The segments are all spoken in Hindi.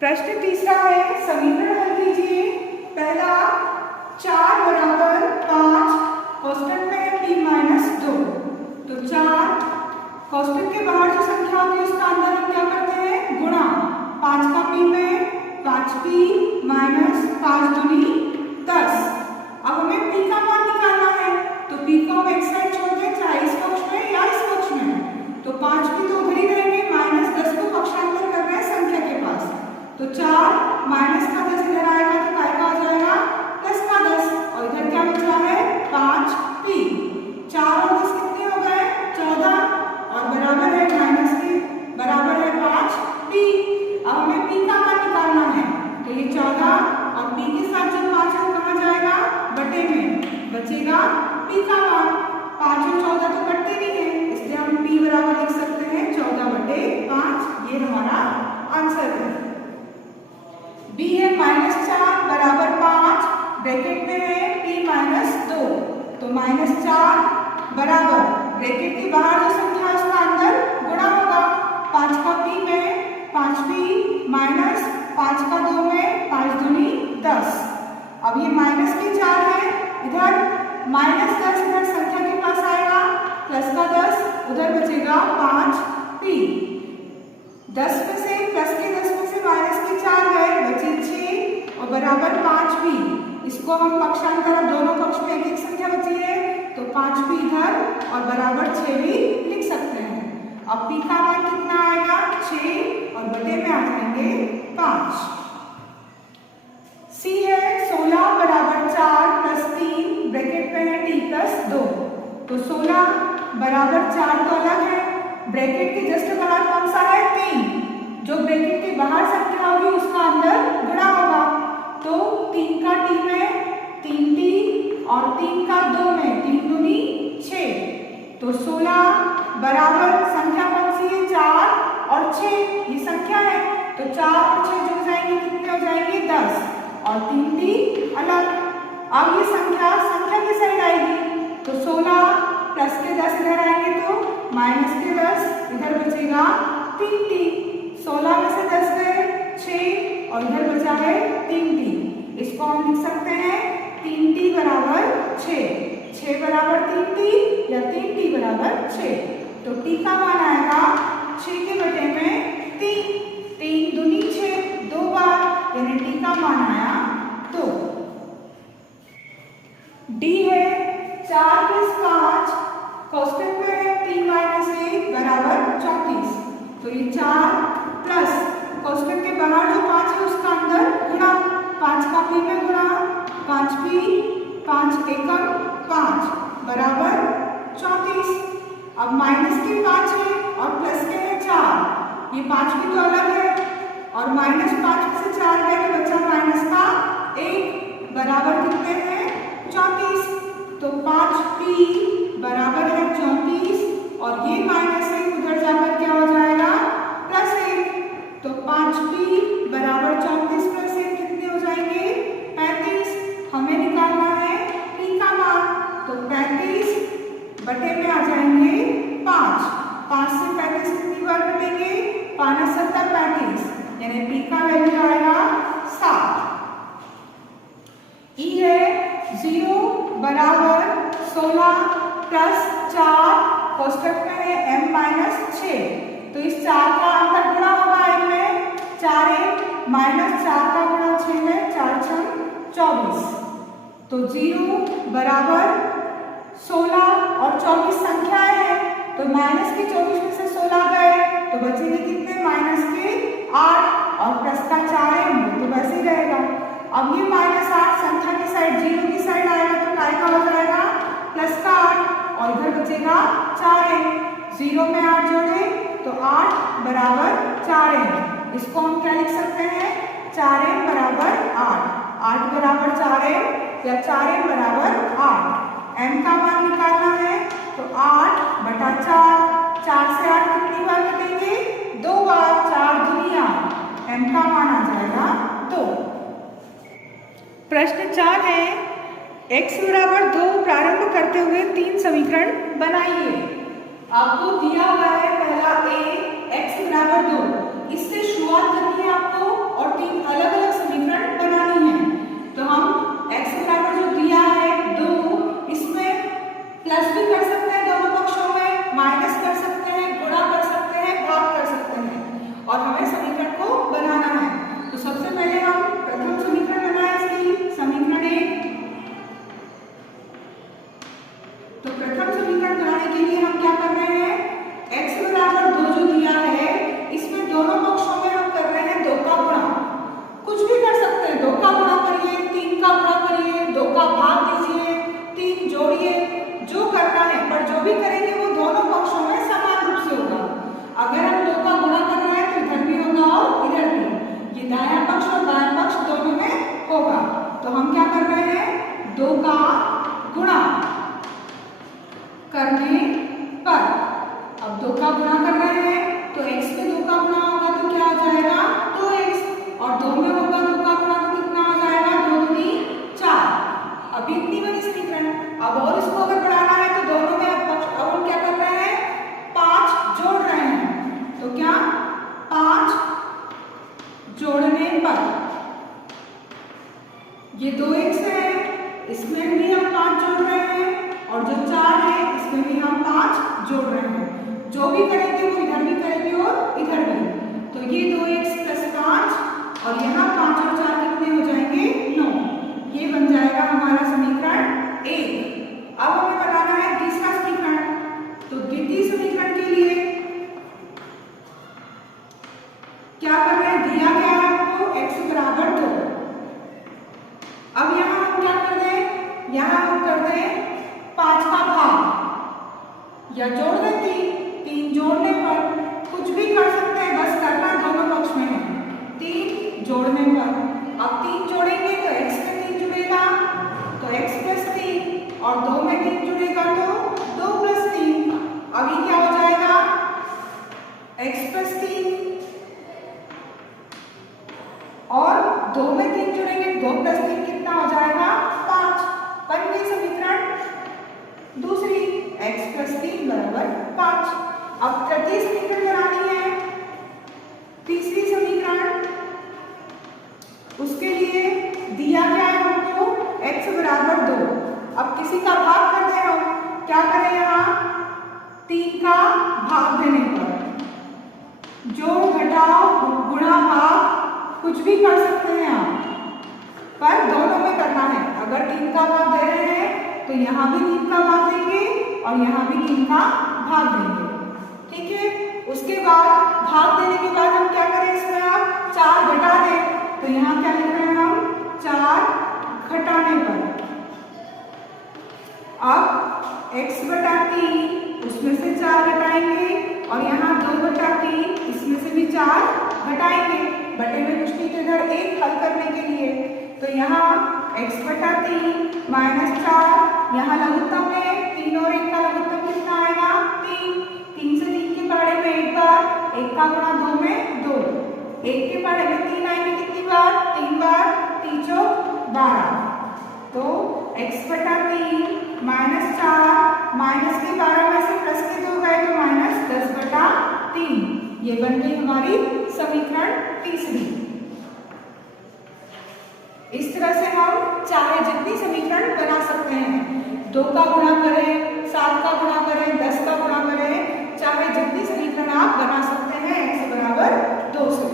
प्रश्न तीसरा है, समीकरण हल कीजिए। पहला 4 बराबर 5 कोष्ठक में है p माइनस 2। तो 4 कोष्ठक के बाहर जो संख्या होती है उसका अंदर हम क्या करते हैं, गुणा। 5 का p में 5p माइनस 5 दूनी 10। अब हमें p का मान निकालना है, तो p को हम एक साइड छोड़ दें, चाहे इस पक्ष में या इस पक्ष में। तो 5p तो उधर ही रहेंगे, माइनस 10 को पक्षांतर करना है संख्या के पास। तो 4 माइनस का 10 इधर आएगा तो काय का हो जाएगा, प्लस का 10। और इधर क्या बचा है, 5p। 4 और 10 कितने हो गए, 14। और बराबर है माइनस के बराबर है 5p। अब हमें p का मान निकालना है, तो ये 14 और p के साथ जब 5 है कहाँ जाएगा, बटे में बचेगा p का मान। 5 और 14 तो कटते नहीं है, इसलिए हम p बराबर लिख सकते हैं 14/5। ये हमारा आंसर है। b है -4 बराबर 5, ब्रैकेट में है p माइनस 2। तो -4 बराबर ब्रैकेट के बाहर जो संख्या है उसका अंदर गुणा होगा। 5 का p में 5p माइनस 5 का 2 में 5 दूनी 10। अब ये माइनस की 4 है, इधर -10 इधर संख्या के पास आएगा, प्लस का 10 उधर बचेगा 5p। 10 में से प्लस के 10 में से माइनस की 4 गए, बचे 6 और बराबर 5p। इसको हम पक्षांतर, दोनों पक्ष में एक एक संख्या बची है, तो 5p इधर और बराबर 6 भी लिख सकते हैं। अब p का मान कितना आएगा, 6 और बटे में आ जाएंगे 5। c है 16 बराबर 4 प्लस 3, ब्रैकेट में है t प्लस 2। तो 16 बराबर 4 तो अलग है, ब्रैकेट के जस्ट बाहर कौन सा है, 3। जो ब्रैकेट के बाहर संख्या होगी उसका अंदर गुणा होगा। तो 3 का t में 3t और 3 का 2 में 3 दूनी 6। तो 16 बराबर संख्या कौन सी है, 4 और 6, ये संख्या है। तो 4 और 6 जुड़ जाएंगे, कितने हो जाएंगे, 10 और 3t अलग। अब ये संख्या की साइड आएगी, तो 16 प्लस के 10 इधर आएंगे तो माइनस के 10 इधर बचेगा 3t। 16 में से 10 गए 6 और इधर बचा है 3t। इसको हम लिख सकते हैं 3t बराबर 6, 6 बराबर 3t या 3t बराबर 6। तो t का मान आएगा 6 के बटे में 3, 3 दूनी 6 दो बार, यानी t का मान आया 2। d है 4 प्लस 5 कोष्ठक में है p माइनस 1 बराबर 34। तो ये 4 प्लस कोष्ठक के बाहर जो 5 है उसका अंदर गुणा। 5 का p में गुणा, 5p 5 एकम 5 बराबर 34। अब माइनस के 5 है और प्लस के है 4, ये 5 भी तो अलग है, और माइनस 5 में से 4 गए तो बचा माइनस का 1 बराबर कितने हैं, 34। तो 5p बराबर है 34 और ये माइनस 1 उधर जाकर क्या हो जाएगा, प्लस 1। तो 5p बराबर 34 प्लस 1 कितने हो जाएंगे, 35। हमें निकालना है p का मान, तो 35 बटे में आ जाएंगे 5। 5 से 35 कितनी बार कटेंगे, 5 7 35, यानी p का वैल्यू आएगा 7। e है 0 बराबर 16 प्लस 4 कोष्ठक में है m माइनस 6। तो इस 4 का अंतर गुणा होगा m में, 4 माइनस 4 का गुणा 6 में, 4 6 24। तो 0 बराबर 16 और 24 संख्याएं हैं, तो माइनस के 24 में से 16 गए तो बचेंगे कितने, माइनस के 8 और प्लस का 4m, तो वैसे ही रहेगा। अब ये माइनस 8 संख्या की साइड 0 की साइड आएगा तो काय का हो जाएगा, प्लस का 8 और इधर बचेगा 4m। 0 में 8 जोड़े तो 8 बराबर 4m। इसको हम क्या लिख सकते हैं, 4m बराबर 8, 8 बराबर 4m या 4m बराबर 8। m का मान निकालना है, तो 8 बटा 4, 4 से 8 कितनी बार कटेंगे, 2 बार, 4 दूनी 8, m का मान आ जाएगा 2। प्रश्न 4 है, x बराबर 2 प्रारंभ करते हुए 3 समीकरण बनाइए। आपको दिया हुआ है पहला a x बराबर 2, इससे शुरुआत करनी है आपको और ये 2x है, इसमें भी हम 5 जोड़ रहे हैं और जो 4 है इसमें भी हम 5 जोड़ रहे हैं। जो भी करेंगे वो इधर भी करेंगे और इधर भी। तो ये 2x प्लस 5 और यहाँ 5 और 4 कितने हो जाएंगे 9। ये बन जाएगा हमारा समीकरण 1। अब हमें बताना है तीसरा समीकरण। तो द्वितीय समीकरण के लिए क्या कर रहे हैं, दिया गया है आपको x बराबर 2। अब यहाँ हम क्या कर दें, यहाँ हम कर दें 5 का भाग या जोड़ दें 3 जोड़ने पर कुछ भी कर सकते हैं, बस करना दोनों पक्ष में है 3 जोड़ने पर। अब 3 जोड़ेंगे तो x में 3 जुड़ेगा तो x प्लस 3 और 2 में 3 जुड़ेगा तो 2 प्लस 3। अभी क्या हो जाएगा x प्लस 3 और 2 में 3 जुड़ेंगे 2 प्लस 3 कितना हो जाएगा 5। बन गई समीकरण दूसरी x प्लस 3 बराबर 5। अब तृतीय समीकरण बनानी है, तीसरी समीकरण। उसके लिए दिया गया है हमको x बराबर 2। अब किसी का भाग कर दें, हम क्या करें, यहाँ 3 का भाग देने पर जो घटाओ गुणा भाग कुछ भी कर सकते हैं आप, पर दोनों में करना है। अगर 3 का भाग दे रहे हैं तो यहाँ भी 3 का भाग देंगे और यहाँ भी 3 का भाग देंगे, ठीक है। उसके बाद भाग देने के बाद हम क्या करें, इसमें आप 4 घटा दें तो यहाँ क्या लिख रहे हैं हम 4 घटाने पर। अब x बटा 3 उसमें से 4 घटाएंगे और यहाँ 2 बटा 3 इसमें से भी 4 घटाएंगे। बटे में कुछ नहीं तो इधर 1 हल करने के लिए, तो यहाँ x बटा 3 माइनस 4, यहाँ लघुत्तम है 3 और 1 का लघुत्तम कितना आएगा 3 से 3 के पहाड़े में एक बार, 1 का गुणा 2 में 2, 1 के पहाड़े में 3 आएंगे कितनी बार 3 बार, 3 चौक 12। तो x बटा 3 माइनस 4 माइनस के 12 में से प्लस के 2 गए तो माइनस 10 बटा 3। ये बन गई हमारी समीकरण तीसरी। इस तरह से हम चाहे जितनी समीकरण बना सकते हैं, 2 का गुणा करें, 7 का गुणा करें, 10 का गुणा करें, चाहे जितनी समीकरण आप बना सकते हैं x बराबर 2 से।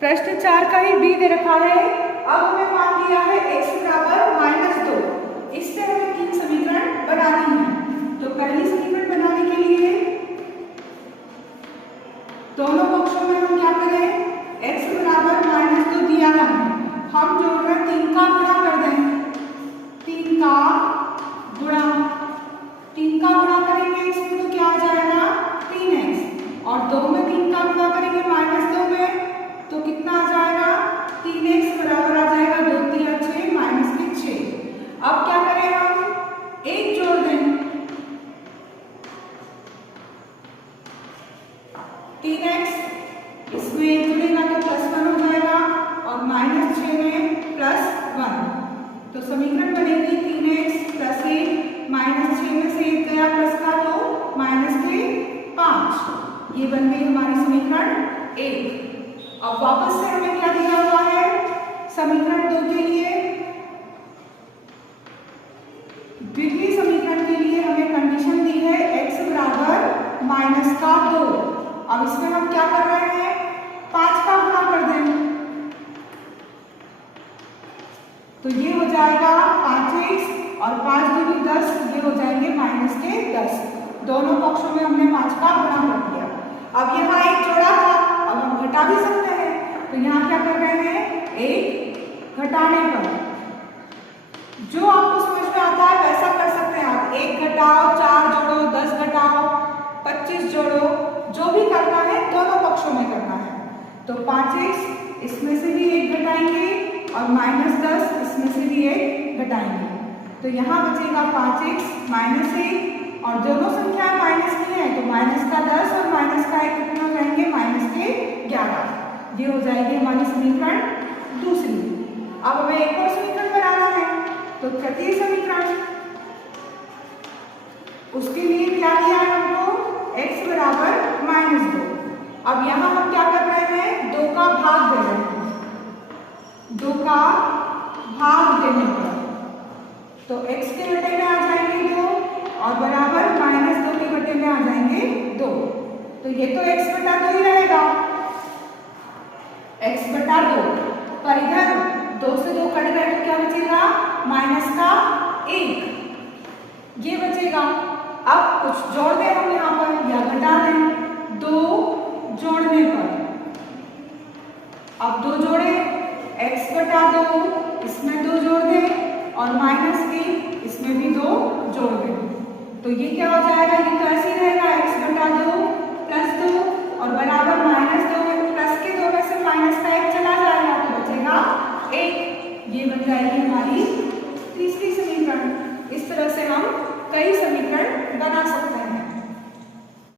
प्रश्न 4 का ही b दे रखा है। अब हमें मान लिया है x बराबर -2। इससे हमें 3 समीकरण बनानी है। तो पहली समीकरण बनाने के लिए दोनों पक्षों में हम क्या करें, x बराबर -2 दिया है, हम जोड़ रहे 3 का गुणा कर दें, 3 का गुणा करेंगे x में तो क्या आ जाएगा 3x और 2 में 3 का गुणा करेंगे -2 में तो कितना आ जाएगा 3x बराबर आ जाएगा 2 3 6 माइनस के 6। अब क्या करें, हम 1 जोड़ दें, 3x इसमें 1 जुड़ेगा तो +1 हो जाएगा और -6 में +1। तो समीकरण बनेगी 3x + 1 -6 में से 1 गया प्लस का तो -5। ये बन गई हमारी समीकरण 1। अब वापस से हमें क्या दिया हुआ है, समीकरण 2 के लिए, द्वितीय समीकरण के लिए हमें कंडीशन दी है x बराबर -2। अब इसमें हम क्या कर रहे हैं, 5 का गुणा कर दें तो ये हो जाएगा 5x और 5 दूनी 10, ये हो जाएंगे -10। दोनों पक्षों में हमने 5 का गुणा कर दिया। अब यहाँ 1 जोड़ा था, अब हम घटा भी सकते हैं, तो यहाँ क्या कर रहे हैं 1 घटाने पर। जो आपको समझ में आता है वैसा कर सकते हैं आप, 1 घटाओ 4 जोड़ो 10 घटाओ 25 जोड़ो, जो भी करना है दोनों पक्षों में करना है। तो 5x इसमें से भी 1 घटाएंगे और -10 इसमें से भी 1 घटाएंगे तो यहाँ बचेगा 5x -1 और दोनों संख्या माइनस की है तो माइनस का 10 और माइनस का 1 कितने हो जाएंगे -11। ये हो जाएगी हमारी समीकरण दूसरी। अब हमें एक और समीकरण बनाना है तो तृतीय समीकरण, उसके लिए क्या दिया है हमको x बराबर -2। अब यहाँ हम क्या कर रहे हैं 2 का भाग दे रहे हैं, 2 का भाग देने पर, तो x के बटे में आ जाएंगे 2 और बराबर -2 के बटे में आ जाएंगे 2। तो ये तो x बटा 2 ही रहेगा, x बटा 2। पर इधर 2 से 2 कट गए तो क्या बचेगा, माइनस का 1 ये बचेगा। अब कुछ जोड़ दें हम यहाँ पर या घटा दें, 2 जोड़ने पर, अब 2 जोड़े, x बटा 2 इसमें 2 जोड़ दें और -1 इसमें भी 2 जोड़ दें, तो ये क्या हो जाएगा, ये तो ऐसे ही रहेगा, x बटा 2 प्लस 2 और बराबर -2 में प्लस के 2 में से माइनस का 1 चला जाएगा तो बचेगा 1। ये बन जाएगी हमारी तीसरी समीकरण। इस तरह से हम